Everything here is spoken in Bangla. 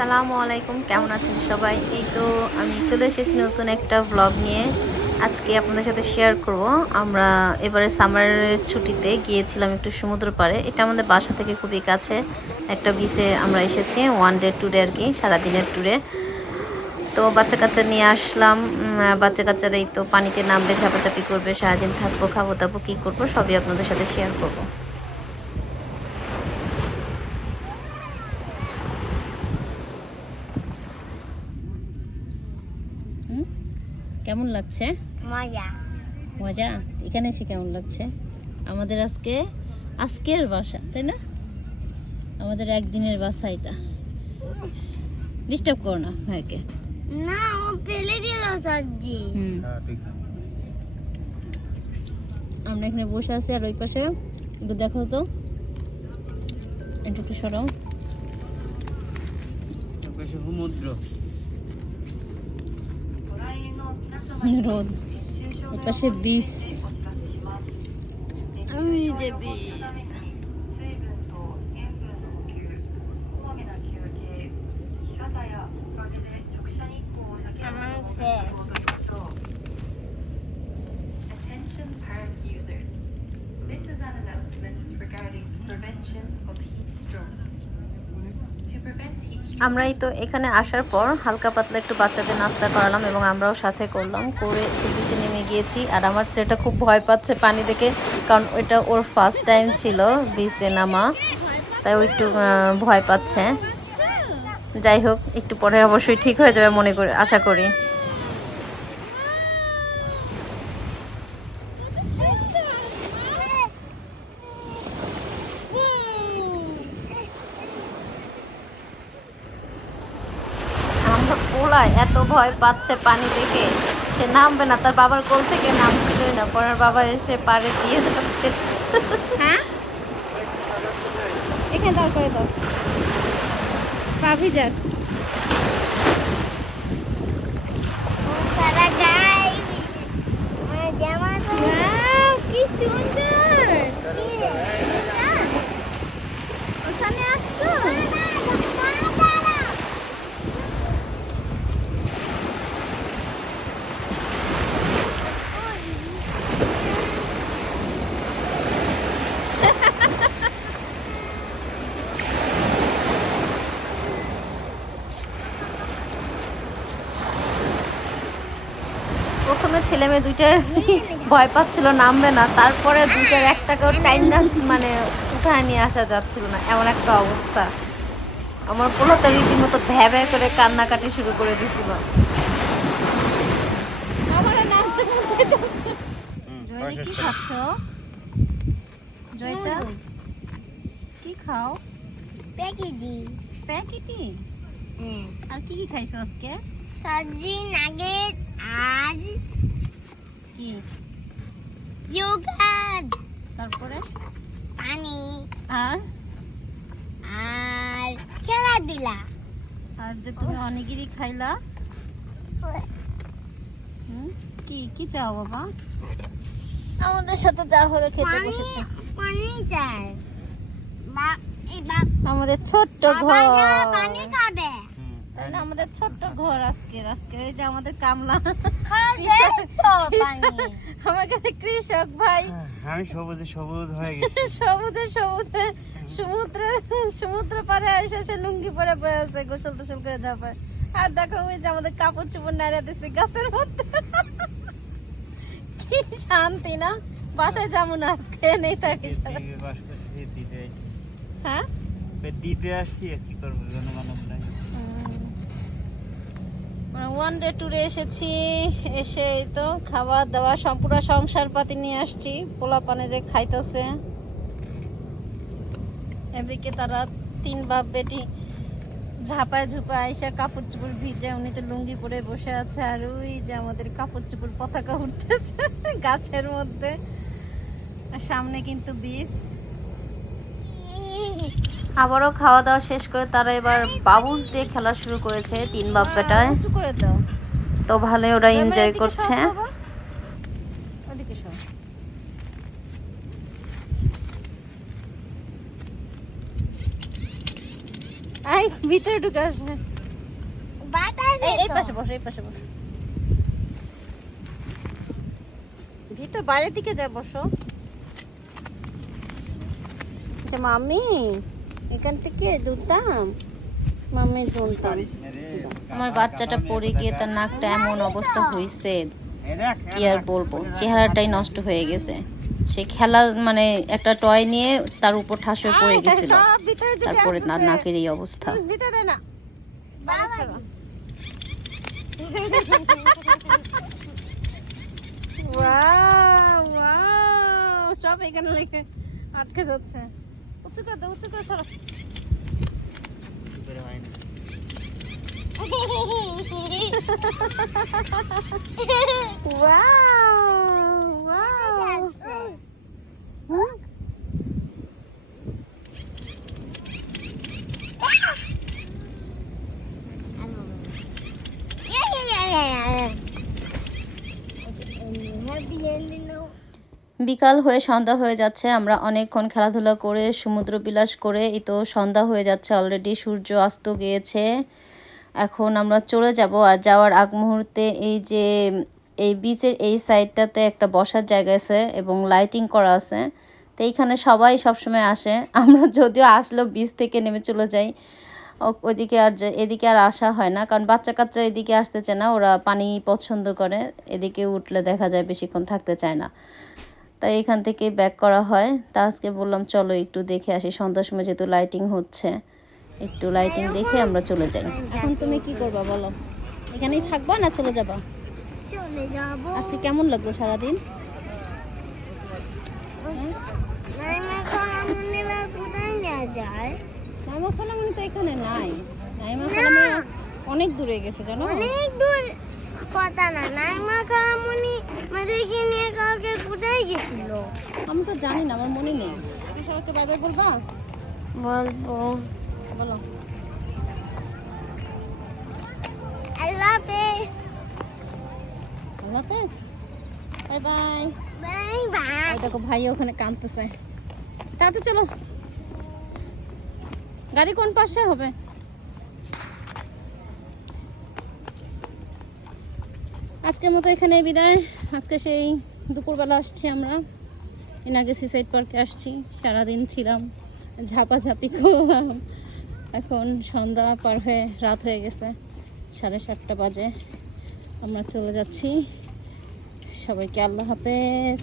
আসসালামু আলাইকুম, কেমন আছেন সবাই? এই তো আমি চলে এসেছি নতুন একটা ব্লগ নিয়ে। আজকে আপনাদের সাথে শেয়ার করব। আমরা এবারে সামারের ছুটিতে গিয়েছিলাম একটু সমুদ্র পাড়ে। এটা আমাদের বাসা থেকে খুবই কাছে। একটা বিচে আমরা এসেছি ওয়ান ডে ট্যুরে আর কি, সারাদিনের ট্যুরে তো বাচ্চা কাচ্চা নিয়ে আসলাম। বাচ্চা কাচ্চারা এই তো পানিতে নামবে, ঝাপাঝাপি করবে, সারাদিন থাকব খাব দাবো কী করব, সবই আপনাদের সাথে শেয়ার করব। কেমন লাগছে? মজা। মজা? এখানে এসে কেমন লাগছে? আমাদের আজকে আজকের বাসা তাই না? আমাদের একদিনের বাসা এটা। ডিস্টার্ব করো না ভাইকে। না ও ফেলে দিল সবজি। আমরা এখানে বসে আছি আর ওই পাশে। একটু দেখো তো। একটু একটু সরাও। সমুদ্র। রোদ ওই পাশে বিচ আমি যে বিচ আমার ফের Attention park users. This is an announcement regarding prevention of heat stroke. To Prevent heat stroke, আমরা এই তো এখানে আসার পর হালকা পাতলা একটু বাচ্চাদের নাস্তা করালাম এবং আমরাও সাথে করলাম। করে বিচে নেমে গিয়েছি আর আমার ছেলেটা খুব ভয় পাচ্ছে পানি দেখে কারণ ওইটা ওর ফার্স্ট টাইম ছিল বিচে নামা তাই ও একটু ভয় পাচ্ছে। যাই হোক একটু পরে অবশ্যই ঠিক হয়ে যাবে মনে করি আশা করি। আমরা পোলা এত ভয় পাচ্ছে পানি দেখে। সে নামবে না তার বাবার কোল থেকে নামছিলই না। পরের বাবা এসে পারে দিয়ে যাচ্ছে। হ্যাঁ? এখানে দাঁড় করে দাও। পাবি যাক কি সুন্দর ওখানে আসছো প্রথমে ছেলে মেয়ে দুইটা ভয় পাচ্ছিল নামবে না। তারপরে দুইটার একটাকেও টাইম না মানে উঠায় নিয়ে আসা যাচ্ছিল না। এমন একটা অবস্থা। আমার পোলো তো রীতিমতো ভ্যা ভ্যা করে কান্নাকাটি শুরু করে দিছিল। কি খাচ্ছ? জয়িতা কি খাও? প্যাকেজি প্যাকেটি আর কি কি খাইছো আজকে? সবজি নাগেট আর কি ইয়োগার্ট তারপরে? পানি। আর? আর খেলাধুলা। আর যে তুমি অনেকেরই খাইলা? কি কি চাও বাবা? আমাদের সাথে যা হলে খেতে পানি বসেছে। পানি চাই। বা এই বাপ আমাদের ছোট্ট ঘর যারা পানি খাবে তাই না আমাদের ছোট্ট ঘর আজকে আজকে এই যে আমাদের কামলা। পানি আমার কাছে কৃষক ভাই। আমি সবুজে সবুজ হয়ে গেছি। সমুদ্রে সমুদ্রে সমুদ্রে সমুদ্র পারে এসে সে লুঙ্গি পরে বয়ে আছে গোসল টোসল করে যাবে। আর দেখো ওই যে আমাদের কাপড় চোপড় নাড়া দিচ্ছে গাছের মধ্যে। কি শান্তি না? বাসায় যাব না আজকে নেই থাকি বাস হ্যাঁ? দ্বীপে আসছি কি করব জনমানব নাই ওয়ান ডে ট্যুরে এসেছি, এসে এই তো খাওয়া দাওয়া সম্পূর্ণ সংসার পাতি নিয়ে আসছি। পোলা পানে যে খাইতেছে, এদিকে তারা তিন বাপ বেটি ঝাপায় ঝুপায় এসে কাপড় চোপড় ভিজে উনি তো লুঙ্গি পরে বসে আছে, আর ওই যে আমাদের কাপড় চোপড় পতাকা উঠতেছে গাছের মধ্যে। সামনে কিন্তু বীজ আবারও খাওয়া দাওয়া শেষ করে তারা এবার বাবুস দিয়ে খেলা শুরু করেছে তিন বাপ বেটায় করে তো ভালো ওরা এনজয় করছে। আই ভিতরে ঢুকে আসবে। এই এই পাশে বসো এই পাশে বসো। ভিতর বাইরের দিকে যা বসো। মামি এখান থেকে দুলতাম মামি দুলতাম আমার বাচ্চাটা পড়ে গিয়ে তার নাকটা এমন অবস্থা হয়েছে কি আর বলব? চেহারাটাই নষ্ট হয়ে গেছে। সে খেলা মানে একটা টয় নিয়ে তার উপর ঠাস হয়ে পড়ে গেছিল। তারপরে তার নাকের এই অবস্থা। সব এখানে লেখে আটকে যাচ্ছে। উঁচু করে দাও উঁচু করে সরো কি করে হয় না বিকাল হয়ে সন্ধ্যা হয়ে যাচ্ছে। আমরা অনেকক্ষণ খেলাধুলা করে সমুদ্র বিলাস করে, এই তো সন্ধ্যা হয়ে যাচ্ছে অলরেডি সূর্য অস্ত গিয়েছে। এখন আমরা চলে যাব আর যাওয়ার আগ মুহূর্তে এই যে, এই বিচের এই সাইডটাতে একটা বসার জায়গা আছে এবং লাইটিং করা আছে। তো এইখানে সবাই সবসময় আসে। আমরা যদিও আসলেও বিচ থেকে নেমে চলে যাই। ওইদিকে আর এদিকে আর আসা হয় না। কারণ বাচ্চা কাচ্চা এদিকে আসতে চায় না, ওরা পানি পছন্দ করে। এদিকে উঠলে দেখা যায় বেশিক্ষণ থাকতে চায় না। তাই এখান থেকে ব্যাক করা হয়। তা আজকে বললাম চলো একটু দেখে আসি। সন্ধ্যার সময় যেহেতু লাইটিং হচ্ছে একটু লাইটিং দেখে আমরা চলে যাই। এখন তুমি কি করবা বলো? এখানেই থাকবা না চলে যাবা? চলে যাব। আজকে কেমন লাগল সারাদিন? নাইমা খালামণি তো এখানে নাই। নাইমা খালামণি অনেক দূরে গেছে জানো? অনেক দূর। কথা না নাইমা খালামুনি আমাদেরকে নিয়ে কাউকে কোথায় গেছিল? আমি তো জানি না আমার মনে নেই। তুমি সবাইকে বাই বাই বলবা? বলব। বলো। আল্লাহ হাফেজ আল্লাহ হাফেজ বাই বাই। Bye bye. দেখো ভাই ওখানে কাঁদতেছে। তাতে চলো। গাড়ি কোন পাশে হবে? আজকের মতো এখানে বিদায়। আজকে সেই দুপুরবেলা আসছি আমরা। এর আগে সিসাইড পার্কে আসছি, সারাদিন ছিলাম, ঝাপাঝাপি করলাম। এখন সন্ধ্যা পার হয়ে রাত হয়ে গেছে, সাড়ে সাতটা বাজে। আমরা চলে যাচ্ছি। সবাইকে আল্লাহ হাফেজ।